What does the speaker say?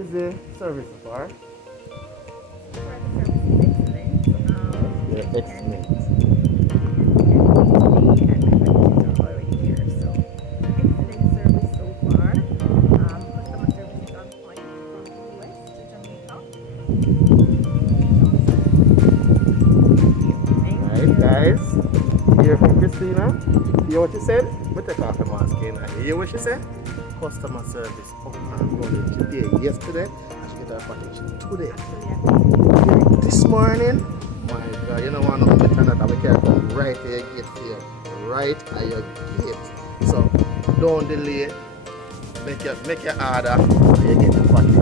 is the service so far? For the service is excellent. Yeah, excellent. And the packages are already here. So excellent service so far. Customer service is on point from the US to Jamaica. Right, guys. Hear from Christina. Hear what she said? Me take off the mask in. You hear what she said? Customer service up and running today. Yesterday, I should get her package today. This morning, my God, you know one of the better that we can come right at your gate here. Right at your gate. So don't delay. Make your order and you get the package.